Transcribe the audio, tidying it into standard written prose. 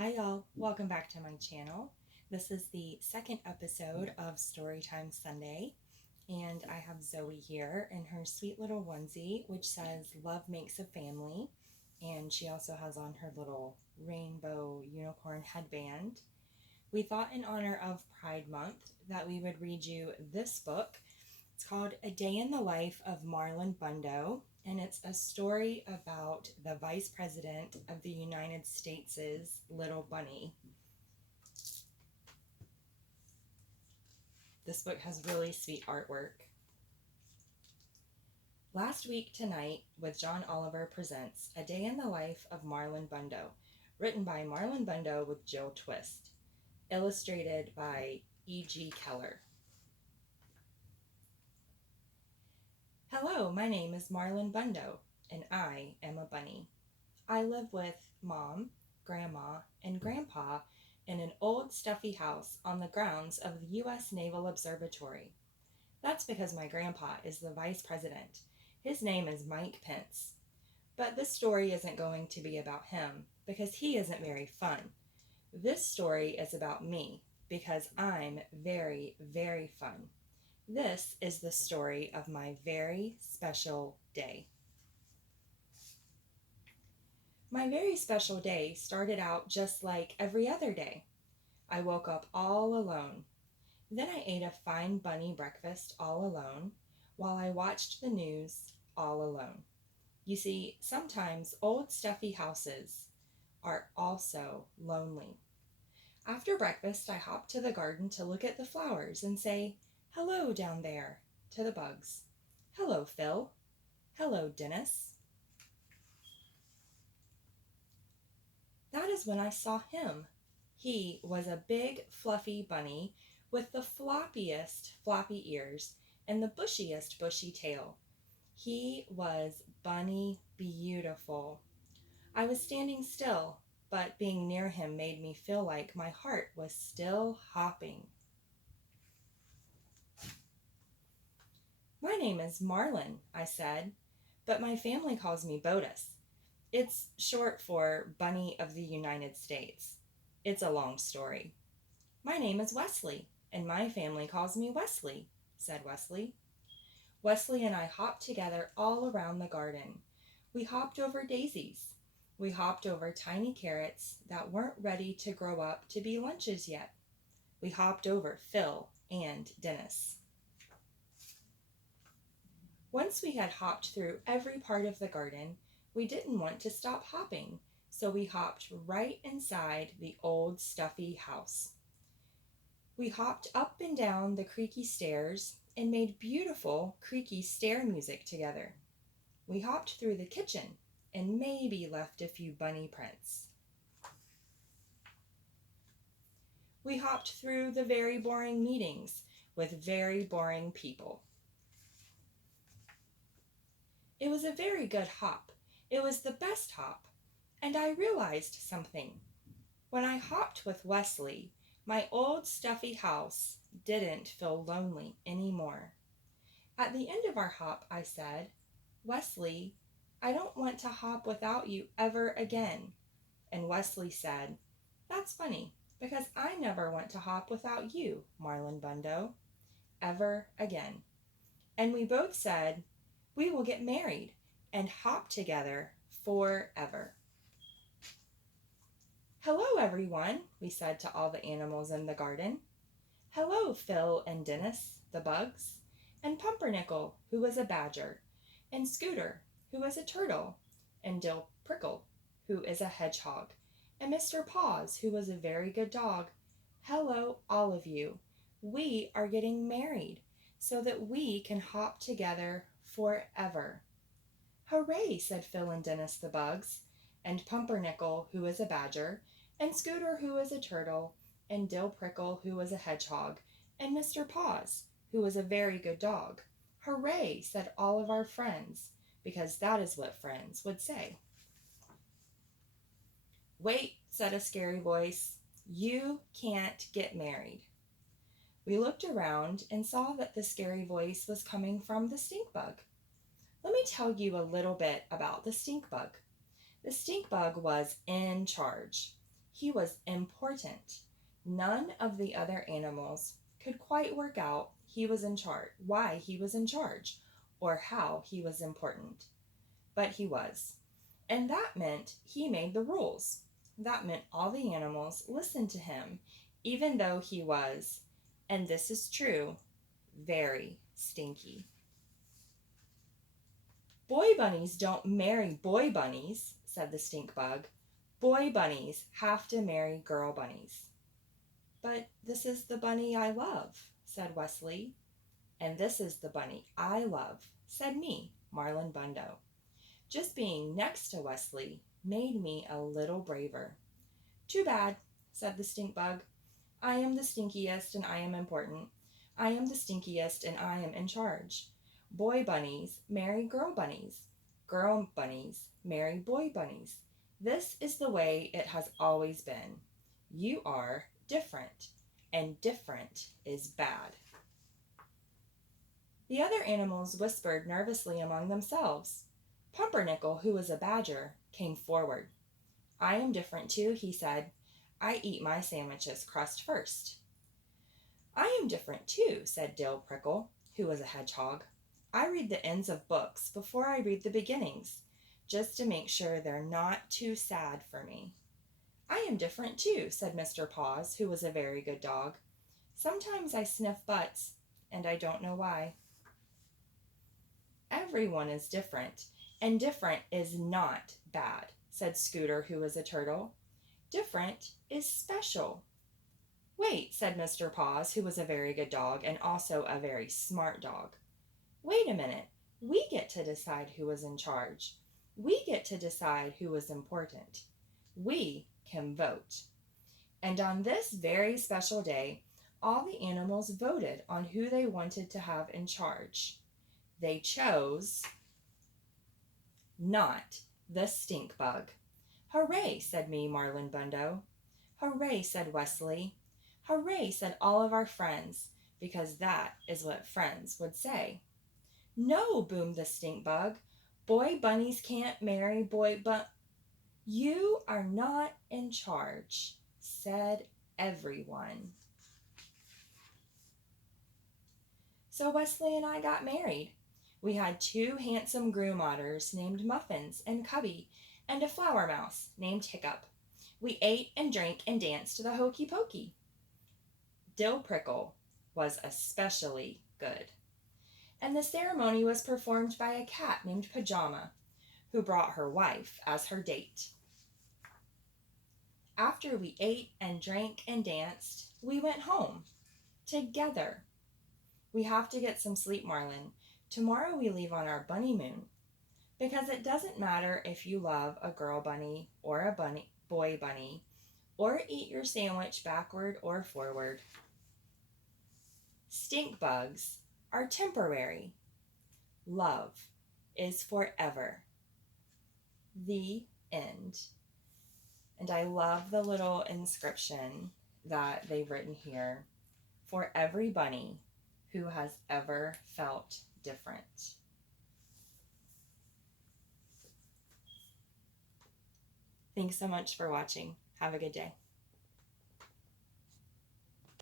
Hi y'all, welcome back to my channel. This is the second episode of Storytime Sunday, and I have Zoe here in her sweet little onesie, which says "Love Makes a Family," and she also has on her little rainbow unicorn headband. We thought in honor of Pride Month that we would read you this book. It's called A Day in the Life of Marlon Bundo, and it's a story about the Vice President of the United States' little bunny. This book has really sweet artwork. Last Week Tonight with John Oliver presents A Day in the Life of Marlon Bundo, written by Marlon Bundo with Jill Twist, illustrated by E.G. Keller. Hello, my name is Marlon Bundo, and I am a bunny. I live with Mom, Grandma, and Grandpa in an old stuffy house on the grounds of the U.S. Naval Observatory. That's because my grandpa is the vice president. His name is Mike Pence. But this story isn't going to be about him because he isn't very fun. This story is about me because I'm very, very fun. This is the story of my very special day. My very special day started out just like every other day. I woke up all alone. Then I ate a fine bunny breakfast all alone while I watched the news all alone. You see, sometimes old stuffy houses are also lonely. After breakfast, I hopped to the garden to look at the flowers and say, "Hello down there," to the bugs. "Hello, Phil." "Hello, Dennis." That is when I saw him. He was a big, fluffy bunny with the floppiest floppy ears and the bushiest bushy tail. He was Bunny Beautiful. I was standing still, but being near him made me feel like my heart was still hopping. "My name is Marlon," I said, "but my family calls me Botus. It's short for Bunny of the United States. It's a long story." "My name is Wesley, and my family calls me Wesley," said Wesley. Wesley and I hopped together all around the garden. We hopped over daisies. We hopped over tiny carrots that weren't ready to grow up to be lunches yet. We hopped over Phil and Dennis. Once we had hopped through every part of the garden, we didn't want to stop hopping, so we hopped right inside the old stuffy house. We hopped up and down the creaky stairs and made beautiful creaky stair music together. We hopped through the kitchen and maybe left a few bunny prints. We hopped through the very boring meetings with very boring people. It was a very good hop. It was the best hop. And I realized something. When I hopped with Wesley, my old stuffy house didn't feel lonely anymore. At the end of our hop, I said, "Wesley, I don't want to hop without you ever again." And Wesley said, "That's funny, because I never want to hop without you, Marlon Bundo, ever again." And we both said, "We will get married and hop together forever." "Hello, everyone," we said to all the animals in the garden. "Hello, Phil and Dennis, the bugs, and Pumpernickel, who was a badger, and Scooter, who was a turtle, and Dill Prickle, who is a hedgehog, and Mr. Paws, who was a very good dog. Hello, all of you. We are getting married so that we can hop together forever." "Hooray," said Phil and Dennis the bugs, and Pumpernickel, who is a badger, and Scooter, who is a turtle, and Dill Prickle, who was a hedgehog, and Mr. Paws, who was a very good dog. "Hooray," said all of our friends, because that is what friends would say. "Wait," said a scary voice. "You can't get married." We looked around and saw that the scary voice was coming from the Stinkbug. Let me tell you a little bit about the Stinkbug. The Stinkbug was in charge. He was important. None of the other animals could quite work out why he was in charge, or how he was important. But he was. And that meant he made the rules. That meant all the animals listened to him, even though he was, and this is true, very stinky. Boy bunnies don't marry boy bunnies, said the stink bug. Boy bunnies have to marry girl bunnies. But this is the bunny I love, said Wesley. And this is the bunny I love, said me, Marlon Bundo. Just being next to Wesley made me a little braver. Too bad, said the stink bug. I am the stinkiest and I am important. I am the stinkiest and I am in charge. Boy bunnies marry girl bunnies. Girl bunnies marry boy bunnies. This is the way it has always been. You are different, and different is bad. The other animals whispered nervously among themselves. Pumpernickel, who was a badger, came forward. I am different too, he said. I eat my sandwiches crust first. I am different too, said Dill Prickle, who was a hedgehog. I read the ends of books before I read the beginnings, just to make sure they're not too sad for me. I am different too, said Mr. Paws, who was a very good dog. Sometimes I sniff butts, and I don't know why. Everyone is different, and different is not bad, said Scooter, who was a turtle. Different is special. Wait, said Mr. Paws, who was a very good dog and also a very smart dog. Wait a minute. We get to decide who was in charge. We get to decide who was important. We can vote. And on this very special day, all the animals voted on who they wanted to have in charge. They chose not the stink bug. Hooray, said me, Marlon Bundo. Hooray, said Wesley. Hooray, said all of our friends, because that is what friends would say. No, boomed the stink bug. Boy bunnies can't marry boy You are not in charge, said everyone. So Wesley and I got married. We had 2 handsome groom otters named Muffins and Cubby, and a flower mouse named Hiccup. We ate and drank and danced to the hokey pokey. Dill Prickle was especially good. And the ceremony was performed by a cat named Pajama, who brought her wife as her date. After we ate and drank and danced, we went home. Together. We have to get some sleep, Marlon. Tomorrow we leave on our bunny moon. Because it doesn't matter if you love a girl bunny or a boy bunny, or eat your sandwich backward or forward. Stink bugs are temporary. Love is forever. The end. And I love the little inscription that they've written here. For every bunny who has ever felt different. Thanks so much for watching. Have a good day.